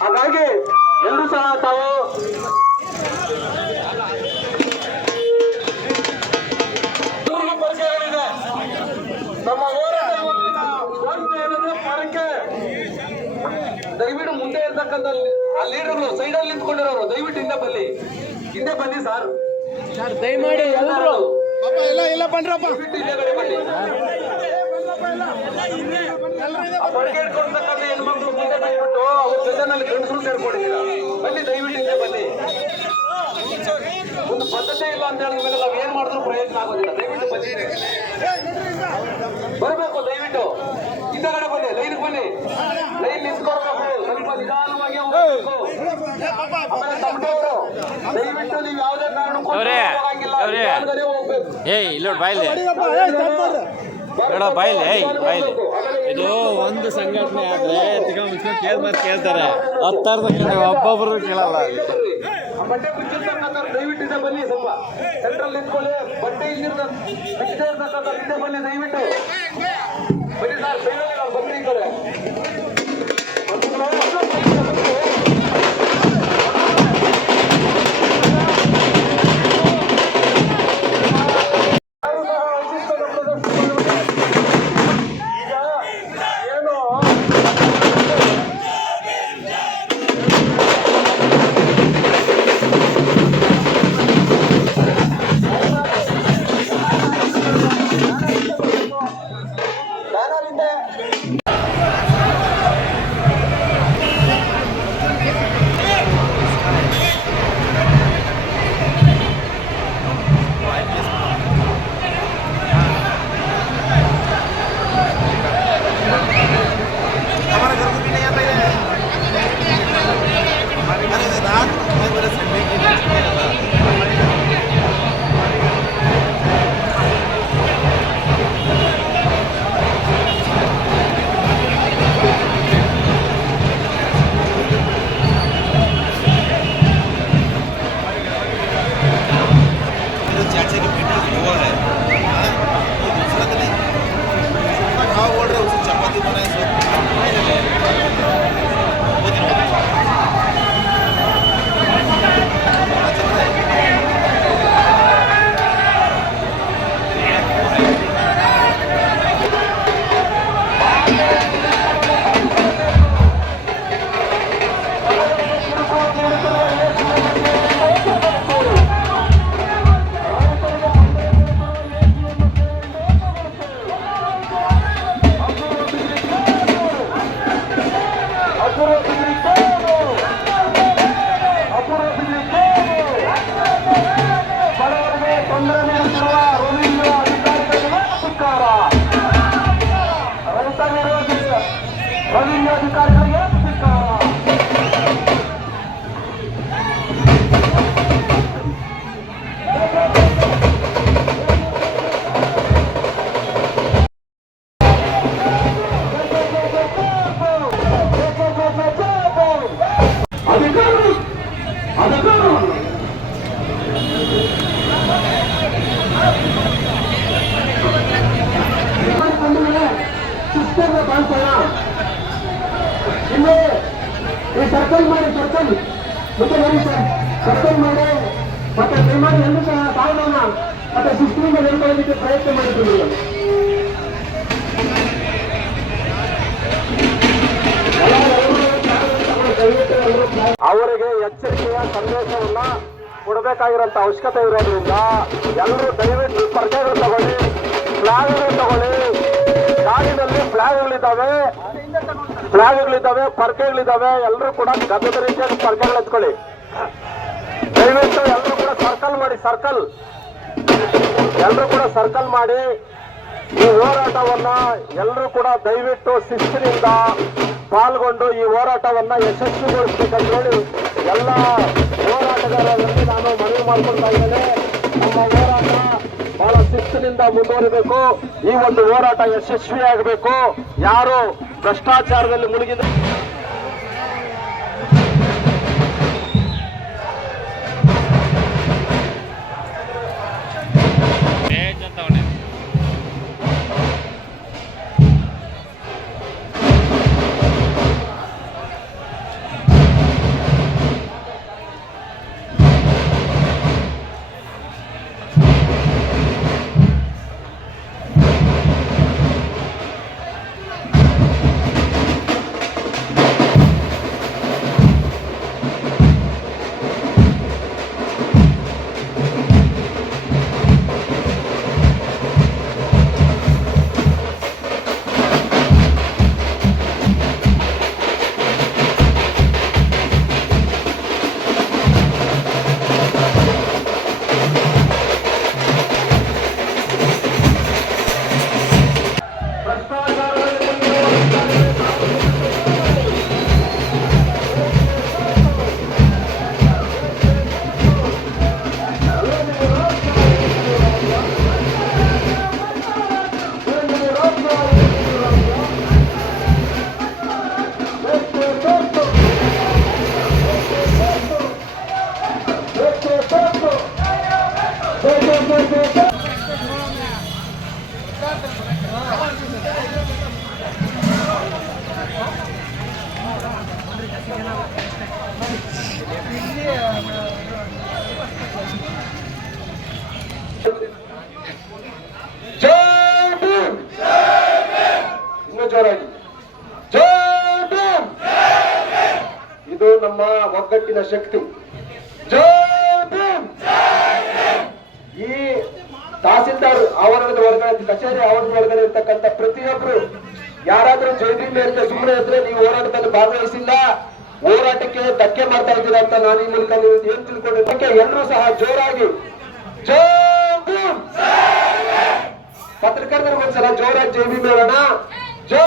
ಹಾಗಾಗಿ ಎಲ್ಲರೂ ಸಹ ತಾವು ನಮ್ಮ ದಯವಿಟ್ಟು ಮುಂದೆ ಇರ್ತಕ್ಕಂಥ ಅವರು ದಯವಿಟ್ಟು ಹಿಂದೆ ಬನ್ನಿ. ಹಿಂದೆ ಬನ್ನಿ ಸರ್ ಸರ್ ದಯಮಾಡಿ ಎಲ್ಲರೂ ಇಲ್ಲ ಇಲ್ಲ ಬಂದ್ರಪ್ಪ. ದಯವಿಟ್ಟು ಹಿಂದೆಗಡೆ ಬನ್ನಿ. ಆ ಪೊರ್ಕೆ ಇಟ್ಕೊಳ್ತಕ್ಕಂಥ ಹೆಣ್ಮಕ್ಳು ಮುಂದೆ ಬಂದ್ಬಿಟ್ಟು ಅವ್ರ ಜೊತೆನಲ್ಲಿ ಗಂಡಸರು ಸೇರ್ಕೊಂಡಿದ್ದೀರಾ? ಬನ್ನಿ ದಯವಿಟ್ಟು ಹಿಂದೆ ಬನ್ನಿ. ಒಂದು ಪದ್ಧತಿ ಇಲ್ಲ ಅಂತ ಹೇಳಿದ ಮೇಲೆ ನಾವು ಏನ್ ಮಾಡಿದ್ರು ಪ್ರಯೋಜನ ಆಗೋದಿಲ್ಲ. ದಯವಿಟ್ಟು ಬನ್ನಿ. ಬರಬೇಕು ದಯವಿಟ್ಟು. ಹಿಂದಗಡೆ ಬನ್ನಿ ಲೈನ್ ಬನ್ನಿ. ಲೈನ್ ನಿಂತ್ಕೊಳ್ಬೇಕು. ದಯವಿಟ್ಟು ನೀವು ಯಾವುದೇ ಕಾರಣಕ್ಕೂ ಏಯ್ ಇಲ್ಲ ಬಾಯ್ಲೆ. ಬೇಡ ಬಾಯ್ಲೆ ಏಯ್ ಬಾಯ್ಲೆ. ಇದು ಒಂದು ಸಂಘಟನೆ ಆದ್ರೆ ತಿಗ ಮುಚ್ಕೊಂಡು ಕೇಳ್ಬಾರ್ದು ಕೇಳ್ತಾರೆ. ಹತ್ತಾರು ಸಂಘಟನೆ ಒಬ್ಬೊಬ್ರು ಕೇಳಲ್ಲ. ಬಟ್ಟೆ ದಯವಿಟ್ಟು ಇದೆ ಬನ್ನಿ ಸ್ವಲ್ಪ ಸೆಂಟ್ರಲ್ ನಿಂತ್ಕೊಳ್ಳಿ ಬಟ್ಟೆ ಇಲ್ಲಿರ್ತ ಬಿಚ್ಚದೇ ಇರ್ತಕ್ಕಂಥ ಇದೆ ಬನ್ನಿ ದಯವಿಟ್ಟು ಬನ್ನಿ ಸರ್ ಬನ್ನಿ ಈ ಕಡೆ ಮಾಡಿ ಸರ್ಕಲ್ ಮತ್ತೆ ನೋಡಿ ಸರ್ ಸರ್ಕಲ್ ಮಾಡಿ. ಮತ್ತೆ ದಯಮಾಡಿ ಎಲ್ಲೂ ಸಹ ತಾಳೋಣ ಮತ್ತೆ ಸಿಸ್ಟರಿಂದ ಹೇಳ್ಕೊಳ್ಳೋದಕ್ಕೆ ಪ್ರಯತ್ನ ಮಾಡಿದ್ದೀವಿ ಅವರಿಗೆ ಎಚ್ಚರಿಕೆಯ ಸಂದೇಶವನ್ನ ಕೊಡಬೇಕಾಗಿರೋಂಥ ಅವಶ್ಯಕತೆ ಇರೋದ್ರಿಂದ ಎಲ್ಲರೂ ದಯವಿಟ್ಟು ಸ್ಪರ್ಧೆಗಳು ತಗೊಳ್ಳಿ ಫ್ಲಾಗ್ಗಳು ತಗೊಳ್ಳಿ. ಗಾಡಿನಲ್ಲಿ ಫ್ಲಾಗ್ಗಳಿದ್ದಾವೆ ಫ್ಲಾಗ್ಗಳಿದ್ದಾವೆ, ಪರ್ಕೆಗಳಿದ್ದಾವೆ ಎಲ್ಲರೂ ಕೂಡ ಗದ್ದದ ರೀತಿಯಲ್ಲಿ ಪರ್ಕೆಗಳು ಎತ್ಕೊಳ್ಳಿ. ದಯವಿಟ್ಟು ಎಲ್ಲರೂ ಕೂಡ ಸರ್ಕಲ್ ಮಾಡಿ ಸರ್ಕಲ್ ಎಲ್ಲರೂ ಕೂಡ ಸರ್ಕಲ್ ಮಾಡಿ. ಈ ಹೋರಾಟವನ್ನ ಎಲ್ಲರೂ ಕೂಡ ದಯವಿಟ್ಟು ಶಿಸ್ತಿನಿಂದ ಪಾಲ್ಗೊಂಡು ಈ ಹೋರಾಟವನ್ನ ಯಶಸ್ವಿಗೊಳಿಸಬೇಕಂತ ಹೇಳಿ ಎಲ್ಲ ಹೋರಾಟಗಾರರಲ್ಲಿ ನಾನು ಮನವಿ ಮಾಡ್ಕೊಳ್ತಾ ಇದ್ದೇನೆ. ನಮ್ಮ ಹೋರಾಟ ಬಹಳ ಶಿಸ್ತಿನಿಂದ ಮುಂದುವರಿಬೇಕು. ಈ ಒಂದು ಹೋರಾಟ ಯಶಸ್ವಿಯಾಗಬೇಕು. ಯಾರು ಭ್ರಷ್ಟಾಚಾರದಲ್ಲಿ ಮುಳುಗಿದ ಒಗ್ಗಟ್ಟಿನ ಶಕ್ತಿ. ಜೈ ಈ ತಹಸೀಲ್ದಾರ್ ಆವರಣದ ಒಳಗಡೆ, ಕಚೇರಿ ಆವರಣದ ಒಳಗಡೆ ಇರ್ತಕ್ಕಂಥ ಪ್ರತಿಯೊಬ್ರು, ಯಾರಾದ್ರೂ ಜೈ ಮೇಲೆ ಸುಮ್ಮನೆ ಇದ್ರೆ ನೀವು ಹೋರಾಟದಲ್ಲಿ ಭಾಗವಹಿಸಿಲ್ಲ. ಹೋರಾಟಕ್ಕೆ ಧಕ್ಕೆ ಮಾಡ್ತಾ ಇದ್ದೀರಾ ಅಂತ ನಾನು ಈ ಮೂಲಕ ನೀವು ಏನ್ ತಿಳ್ಕೊಂಡಿದ್ದಕ್ಕೆ ಎಲ್ಲರೂ ಸಹ ಜೋರಾಗಿ ಪತ್ರಕರ್ತರಿಗೆ ಒಂದ್ಸಲ ಜೋರಾಗಿ ಜೈಬಿ ಹೇಳೋಣ. ಜೈ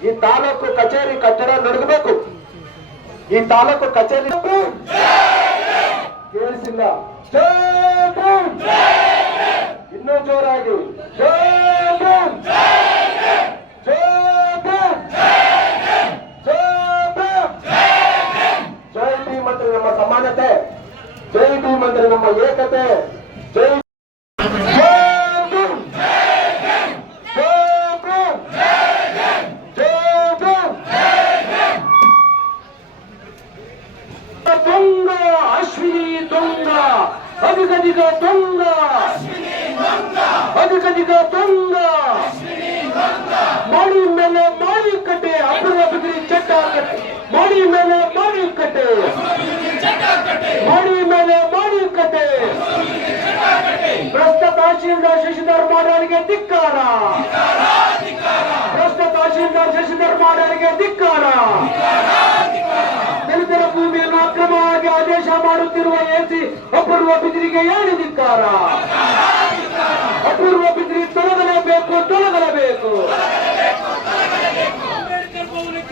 ಈ ತಾಲೂಕು ಕಚೇರಿ ಕಟ್ಟಡ ನಡಗಬೇಕು. ಈ ತಾಲೂಕು ಕಚೇರಿ ಕೇಳಿಸಿಲ್ಲ. ಇನ್ನೂ ಜೋರಾಗಿ ಜೈ ಭೀಮ್ ಜೈ ಭೀಮ್ ಜೈ ಭೀಮ್ ಜೈ ಭೀಮ್ ಅಂದ್ರೆ ನಮ್ಮ ಸಮಾನತೆ ಜೈ ಭೀಮ್ ಅಂದ್ರೆ ನಮ್ಮ ಏಕತೆ ಜೈ ಜೈ ಭೀಮ್ ಜೈ ಭೀಮ್ ಜೈ ಭೀಮ್ ದೊಂಗ ಅಶ್ವಿನಿ ದೊಂಗ ಅಧಿಕಧಿಕ ದೊಂಗ ಅಧಿಕಧಿಕ ದೊಂಗ ಮಾಡಿ ಮೇಲೆ ಮಾಡಿ ಕಟ್ಟೆ ಅಪೂರ್ವ ಬಿದ್ರಿ ಚಟ್ಟ ಕಟ್ಟೆ ಮಾಡಿ ಮೇಲೆ ಮಾಡಿ ಕಟ್ಟೆ. ಮಾಡಿ ಮೇಲೆ ಮಾಡಿ ಕಟ್ಟೆ. ಭ್ರಷ್ಟ ತಹಶೀಲ್ದಾರ್ ಶಶಿಧರ್ ಮಾಡೋರಿಗೆ ಧಿಕ್ಕಾರ. ಭ್ರಷ್ಟ ತಹಶೀಲ್ದಾರ್ ಶಶಿಧರ್ ಮಾಡೋರಿಗೆ ಧಿಕ್ಕಾರ. ದಲಿತರ ಭೂಮಿಯನ್ನು ಅಕ್ರಮವಾಗಿ ಆದೇಶ ಮಾಡುತ್ತಿರುವ ಎಸಿ ಅಪೂರ್ವ ಬಿದಿರಿಗೆ ಏನು ಧಿಕ್ಕಾರ? ಅಪೂರ್ವ ಬಿದಿರಿ ತೊಲಗಲೇಬೇಕು ತೊಲಗಲೇಬೇಕು.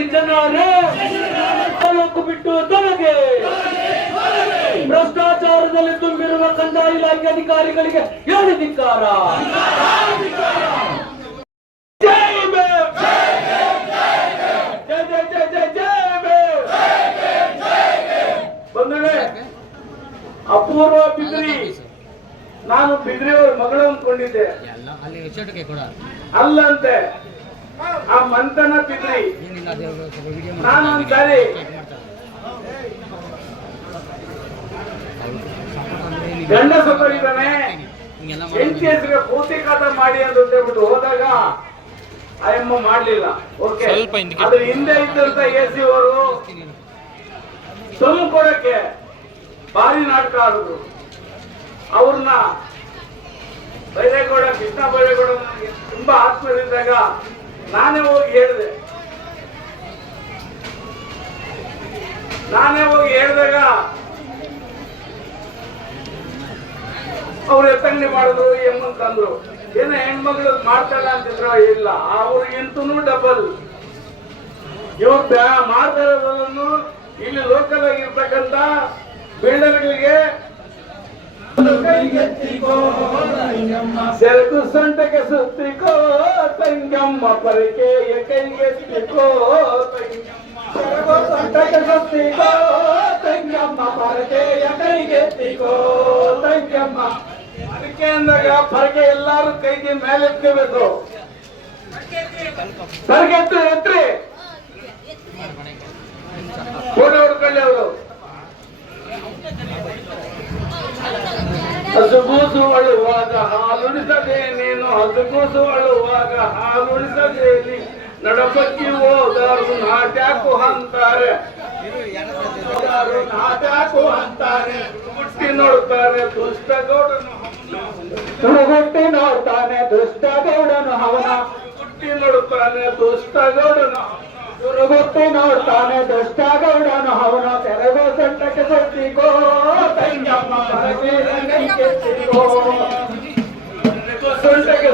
ನಕಡಿ ಜನಾರೆ ತಾಲೂಕು ಬಿಟ್ಟು ತೊಲಗೆ. ಭ್ರಷ್ಟಾಚಾರದಲ್ಲಿ ತುಂಬಿರುವ ಕಂದಾಯ ಇಲಾಖೆ ಅಧಿಕಾರಿಗಳಿಗೆ ಏನು ಧಿಕ್ಕಾರ! ಅಪೂರ್ವ ಬಿದ್ರಿ. ನಾನು ಬಿದ್ರಿಯವ್ರ ಮಗಳ ಅಂದ್ಕೊಂಡಿದ್ದೆ ಅಲ್ಲಂತೆ. ಆ ಮಂತನ ತಿದ್ರಿ ನಾನೊಂದ್ಸರಿ ಗಂಡ ಸುತ್ತರಿದ್ದಾನೆ ಹೆಂಡತಿ ಹೆಸರಿಗೆ ಪೂರ್ತಿಕಾತ ಮಾಡಿ ಅಂತ ಹೇಳ್ಬಿಟ್ಟು ಹೋದಾಗ ಆಯಮ್ಮ ಮಾಡ್ಲಿಲ್ಲ. ಓಕೆ ಅದ್ರ ಹಿಂದೆ ಇದ್ದಂತ ಎ ಸಿ ಅವರು ತುಮಕೂರಕ್ಕೆ ಭಾರಿ ನಾಟಕ ಆಡಿದ್ರು ಅವ್ರನ್ನ ಬೈರೇಗೌಡ ಕೃಷ್ಣ ಬೈರೇಗೌಡ ತುಂಬಾ ಆತ್ಮೀಯರಿದ್ದಾಗ ನಾನೇ ಹೋಗಿ ಹೇಳಿದೆ. ನಾನೇ ಹೋಗಿ ಹೇಳಿದಾಗ ಅವ್ರು ಎತ್ತಂಗಡಿ ಮಾಡಿದ್ರು ಎಮ್ಮನ್ ಏನ ಹೆಣ್ಮಗಳು ಮಾಡ್ತಾಳ ಅಂತಿದ್ರು ಇಲ್ಲ ಅವ್ರಿಗಿಂತೂ ಡಬಲ್ ಇವ್ರು ಮಾತಾಡೋದನ್ನು ಮಾಡ್ತಾ ಇರೋದನ್ನು ಇಲ್ಲಿ ಲೋಕಲ್ ಆಗಿರ್ತಕ್ಕಂತ ಬಿಲ್ಡರ್ಗಳಿಗೆ ಸೆರಕು ಸಂತಕ್ಕೆ ಸುತ್ತಿಕೋ. ತಂಗಮ್ಮ ಪರಿಕೆಯ ಕೈಗೆತ್ತಿಕೋ ತಂಗಮ್ಮ ಸೆರಕು ಸೊಂಟಕ್ಕೆ ಸುತ್ತಿಕೋ ತಂಗಮ್ಮ ಕೈಗೆ ಕೈಗೆತ್ತಿಕೋ ತಂಗಮ್ಮ ಪರಿಕೆ ಅಂದಾಗ ಪರಕೆ ಎಲ್ಲಾರು ಕೈಗೆ ಮೇಲೆ ಎತ್ಕೋಬೇಕು. ಪರಕೆ ಎತ್ತು ಎತ್ರಿ ಫೋಟೋ ಹೊಡ್ಕೊಳ್ಳಿ ಅವರು. ಹಸುಗೂಸು ಹಾಲುಡಿಸದೆ ಹಾಲುಣಿಸದೆ ನೀನು ಹಸುಗೂಸುವಳುವಾಗ ಹಾಲುಣಿಸದೆ ನೀ ನಡಪಕ್ಕಿ ಹೋದಾರು ನಾಟ್ಯಾಕು ಅಂತಾರೆ. ನಾಟ್ಯಾಕು ಅಂತಾರೆ. ಹುಟ್ಟಿ ನೋಡ್ತಾರೆ ದುಷ್ಟಗೌಡನು ಹುಟ್ಟಿ ನೋಡ್ತಾನೆ ದುಷ್ಟಗೌಡನು ಅವನ ಹುಟ್ಟಿ ನೋಡ್ತಾನೆ ದುಷ್ಟ ಗೌಡನು ಗುರುಗುಟ್ಟಿ ನೋಡ್ತಾನೆ ದುಷ್ಟ ಗೌಡನು ಅವನು ತೆರಗೋ ಸೊಂಟಕ್ಕೆ ಸೊಟ್ಟಿಗೋ ತಂಗಮ್ಮ ಪರವೀರನಿಗೆ ಕೆತ್ತಿಗೋ ಸೊಂಟಕ್ಕೆ